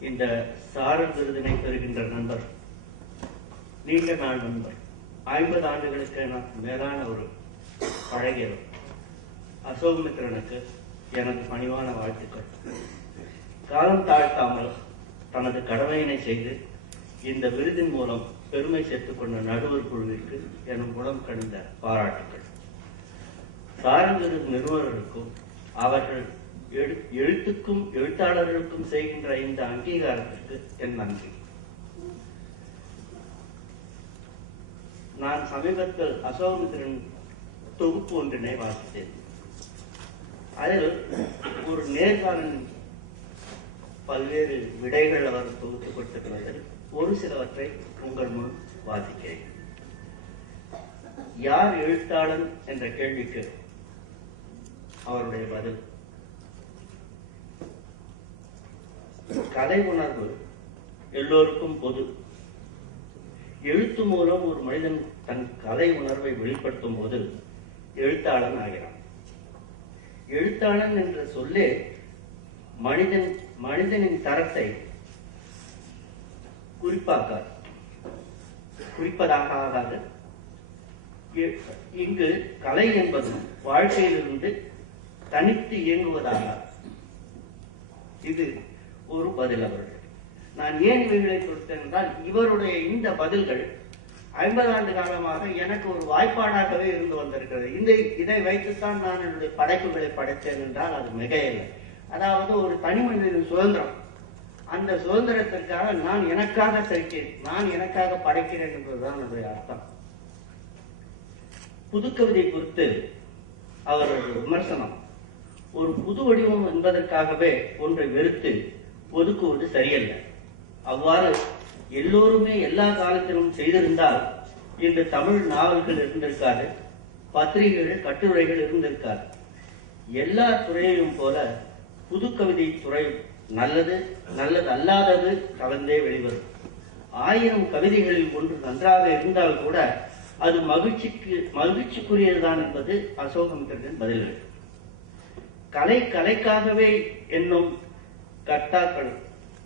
இந்த சாரல் விருதினை பெறுகின்ற நண்பர் நீண்ட நாள் நண்பர் ஐம்பது ஆண்டுகளுக்கு நான் மேலான ஒரு பழகியவர். அசோகமித்திரனுக்கு எனது பணிவான வாழ்த்துக்கள். காலம் தாழ்த்தாமல் தனது கடமையினை செய்து இந்த விருதின் மூலம் பெருமை சேர்த்துக் கொண்ட நடுவர் குழுவிற்கு எனும் குணம் கணிந்த பாராட்டுகள் சாரல் விருது நிறுவனருக்கும் அவர்கள் எழுத்துக்கும் எழுத்தாளர்களுக்கும் செய்கின்ற இந்த அங்கீகாரத்திற்கு என் நன்றி. நான் சமீபத்தில் அசோகமித்திரன் தொகுப்பு ஒன்றினை வாசித்தேன். அதில் ஒரு நேர்காணலின் பல்வேறு விடைகள் அவர் தொகுத்து கொடுத்திருக்கிறதில் ஒரு சிலவற்றை உங்கள் முன் வாசிக்கிறேன். யார் எழுத்தாளன் என்ற கேள்விக்கு அவருடைய பதில்? கதை உணர்வு எல்லோருக்கும் பொது. எழுத்து மூலம் ஒரு மனிதன் தன் கலை உணர்வை வெளிப்படுத்தும் போது எழுத்தாளன் ஆகிறான். எழுத்தாளன் என்ற சொல்லே மனிதன் மனிதனின் தரத்தை குறிப்பாக்காது. குறிப்பதாக ஆகாது. இங்கு கலை என்பது வாழ்க்கையிலிருந்து தனித்து இயங்குவதாக இது ஒரு பதில் அவர்கள் நான் ஏன் இவைகளை கொடுத்தேன் என்றால் இவருடைய இந்த பதில்கள் ஐம்பது ஆண்டு காலமாக எனக்கு ஒரு வாய்ப்பாடாகவே இருந்து வந்திருக்கிறது. இந்த இதை வைத்துத்தான் நான் என்னுடைய படைப்புகளை படைத்தேன் என்றால் அது மிகையில்லை. அதாவது ஒரு தனி மனிதனின் சுதந்திரம். அந்த சுதந்திரத்திற்காக நான் எனக்காக தரிக்கிறேன் நான் எனக்காக படைக்கிறேன் என்பதுதான் என்னுடைய அர்த்தம். புதுக்கவிதை குறித்து அவரது விமர்சனம். ஒரு புது வடிவம் என்பதற்காகவே ஒன்றை வெறுத்து ஒதுக்குவது சரியல்ல. அவ்வாறு எல்லோருமே எல்லா காலத்திலும் செய்திருந்தால் இந்த தமிழ் நாவல்கள் இருந்திருக்காது பத்திரிகைகள் கட்டுரைகள் இருந்திருக்காது. எல்லா துறையையும் போல புது கவிதை துறை நல்லது நல்லது அல்லாதது கலந்தே வெளிவரும். ஆயிரம் கவிதைகளில் ஒன்று நன்றாக இருந்தால் கூட அது மகிழ்ச்சிக்கு மகிழ்ச்சிக்குரியதுதான் என்பது அசோகமித்திரனின் பதில்கள். கலை கலைக்காகவே என்னும் கர்த்தாக்கள்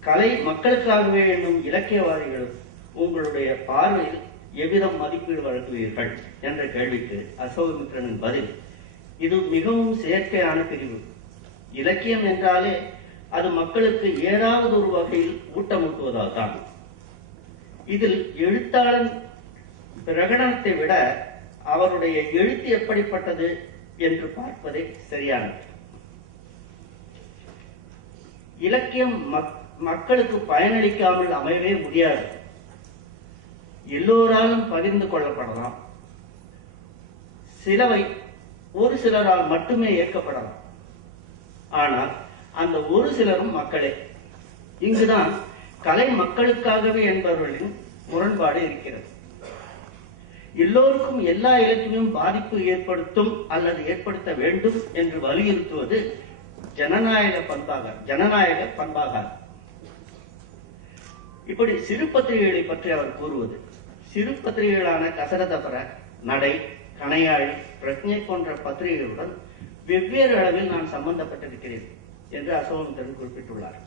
கலை மக்களுக்காகவே என்னும் இலக்கியவாதிகளும் உங்களுடைய பார்வையில் எவ்விதம் மதிப்பீடு வழங்குவீர்கள் என்ற கேள்விக்கு அசோகமித்ரனின் பதில் இது மிகவும் செயற்கையான பிரிவு. இலக்கியம் என்றாலே அது மக்களுக்கு ஏதாவது ஒரு வகையில் ஊட்டமூட்டுவதால் தான் இதில் எழுத்தாளன் பிரகடனத்தை விட அவருடைய எழுத்து எப்படிப்பட்டது என்று பார்ப்பதே சரியானது. இலக்கியம் மக்- மக்களுக்கு பயனளிக்காமல் அமையவே முடியாது. எல்லோராலும் பகிர்ந்து கொள்ளப்படலாம். சிலவை ஒரு சிலரால் மட்டுமே ஏற்கப்படலாம். ஆனால் அந்த ஒரு சிலரும் மக்களே. இங்குதான் கலை மக்களுக்காகவே என்பவர்களின் முரண்பாடு இருக்கிறது. எல்லோருக்கும் எல்லா இலக்கியமும் பாதிப்பு ஏற்படுத்தும் அல்லது ஏற்படுத்த வேண்டும் என்று வலியுறுத்துவது ஜனநாயக பண்பாக ஜனநாயக பண்பாகாது இப்படி சிறு பத்திரிகைகளை பற்றி அவர் கூறுவது சிறு பத்திரிகைகளான கசரதபர நடை கணையாழி பிரஜை போன்ற பத்திரிகைகளுடன் வெவ்வேறு அளவில் நான் சம்பந்தப்பட்டிருக்கிறேன் என்று அசோகமித்திரன் குறிப்பிட்டுள்ளார்.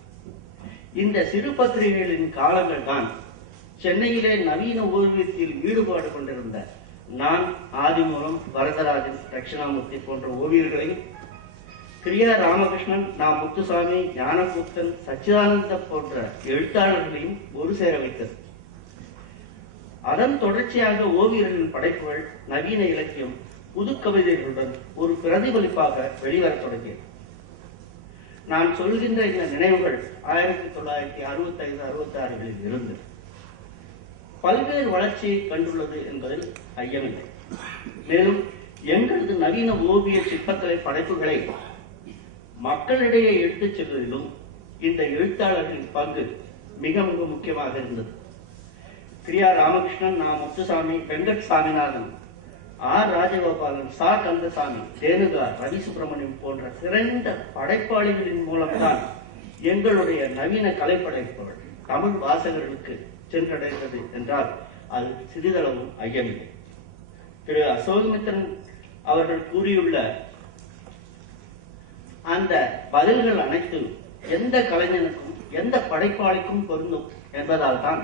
இந்த சிறு பத்திரிகைகளின் காலங்கள் தான் சென்னையிலே நவீன ஓவியத்தில் ஈடுபாடு கொண்டிருந்த நான் ஆதிமூலம் வரதராஜன் தட்சிணாமூர்த்தி போன்ற ஓவியர்களையும் கிரியா ராமகிருஷ்ணன் நா. முத்துசாமி ஞானபுத்தன் சச்சிதானந்த போன்ற எழுத்தாளர்களையும் ஒரு சேர வைத்தது. அதன் தொடர்ச்சியாக ஓவியர்களின் படைப்புகள் நவீன இலக்கியம் புது கவிதைகளுடன் ஒரு பிரதிபலிப்பாக வெளிவரத் தொடங்கியது. நான் சொல்கின்ற இந்த நினைவுகள் ஆயிரத்தி தொள்ளாயிரத்தி அறுபத்தி ஐந்து அறுபத்தி ஆறுகளில் இருந்து பல்வேறு வளர்ச்சியை கண்டுள்ளது என்பதில் ஐயமில்லை. மேலும் எங்களது நவீன ஓவிய சிற்பக்கலை படைப்புகளை மக்களிடையே எடுத்துச் செல்வதிலும் இந்த எழுத்தாளர்களின் பங்கு மிக மிக முக்கியமாக இருந்தது. கிரியா ராமகிருஷ்ணன் நா. முத்துசாமி வெங்கட் சாமிநாதன் ஆர். ராஜகோபாலன் சா. கந்தசாமி ரேணுகா ரவி சுப்பிரமணியம் போன்ற சிறந்த படைப்பாளிகளின் மூலம்தான் எங்களுடைய நவீன கலைப்படைப்புகள் தமிழ் வாசகர்களுக்கு சென்றடைந்தது என்றால் அது சிறிதளவும் ஐயமில்லை. திரு. அசோகமித்திரன் அவர்கள் கூறியுள்ள அந்த பதில்கள் அனைத்தும் எந்த கலைஞனுக்கும் எந்த படைப்பாளிக்கும் பொருந்தும் என்பதால் தான்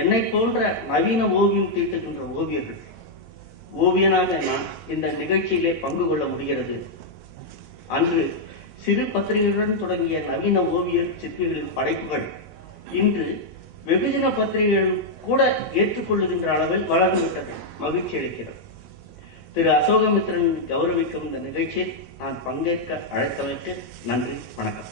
என்னை போன்ற நவீன ஓவியம் தீட்டுகின்ற ஓவியர்கள் ஓவியனாக நான் இந்த நிகழ்ச்சியிலே பங்கு கொள்ள முடிகிறது. அன்று சிறு பத்திரிகைகளுடன் தொடங்கிய நவீன ஓவியர் சிற்பிகளின் படைப்புகள் இன்று வெகுஜன பத்திரிகைகள் கூட ஏற்றுக்கொள்ளுகின்ற அளவில் வளர்ந்துவிட்டது மகிழ்ச்சி அளிக்கிறது. திரு அசோகமித்ரன் கௌரவிக்கும் இந்த நிகழ்ச்சியில் நான் பங்கேற்க அழைத்தமைக்கு நன்றி வணக்கம்.